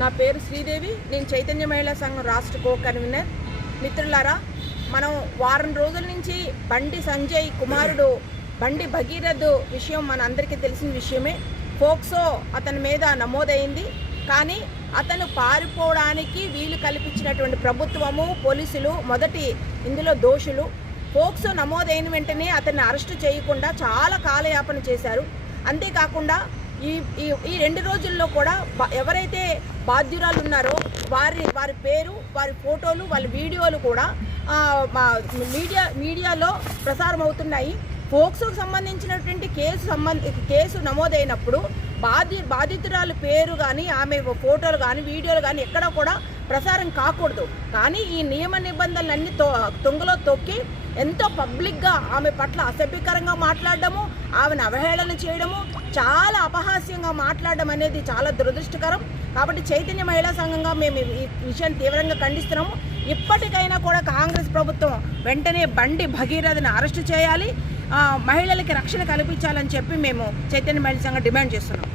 నా పేరు శ్రీదేవి. నేను చైతన్య మహిళా సంఘం రాష్ట్ర కో కన్వీనర్. మిత్రులారా, మనం వారం రోజుల నుంచి బండి సంజయ్ కుమారుడు బండి భగీరథ్ విషయం మన అందరికీ తెలిసిన విషయమే. పోక్సో అతని మీద నమోదైంది. కానీ అతను పారిపోవడానికి వీలు కల్పించినటువంటి ప్రభుత్వము, పోలీసులు మొదటి ఇందులో దోషులు. పోక్సో నమోదైన వెంటనే అతన్ని అరెస్టు చేయకుండా చాలా కాలయాపన చేశారు. అంతేకాకుండా ఈ 2 రోజుల్లో కూడా ఎవరైతే బాధ్యురాలు ఉన్నారో వారి పేరు, వారి ఫోటోలు, వాళ్ళ వీడియోలు కూడా మీడియాలో ప్రసారం అవుతున్నాయి. పోక్సోకు సంబంధించినటువంటి కేసు నమోదైనప్పుడు బాధితురాలు పేరు కానీ, ఆమె ఫోటోలు కానీ, వీడియోలు కానీ ఎక్కడ కూడా ప్రసారం కాకూడదు. కానీ ఈ నియమ నిబంధనలన్నీ తొంగలో తొక్కి ఎంతో పబ్లిక్గా ఆమె పట్ల అసభ్యకరంగా మాట్లాడడము, ఆమెను అవహేళన చేయడము, చాలా అపహాస్యంగా మాట్లాడడం అనేది చాలా దురదృష్టకరం. కాబట్టి చైతన్య మహిళా సంఘంగా మేము ఈ విషయాన్ని తీవ్రంగా ఖండిస్తున్నాము. ఇప్పటికైనా కూడా కాంగ్రెస్ ప్రభుత్వం వెంటనే బండి భగీరథని అరెస్టు చేయాలి, మహిళలకి రక్షణ కల్పించాలని చెప్పి మేము చైతన్య మహిళా సంఘం డిమాండ్ చేస్తున్నాం.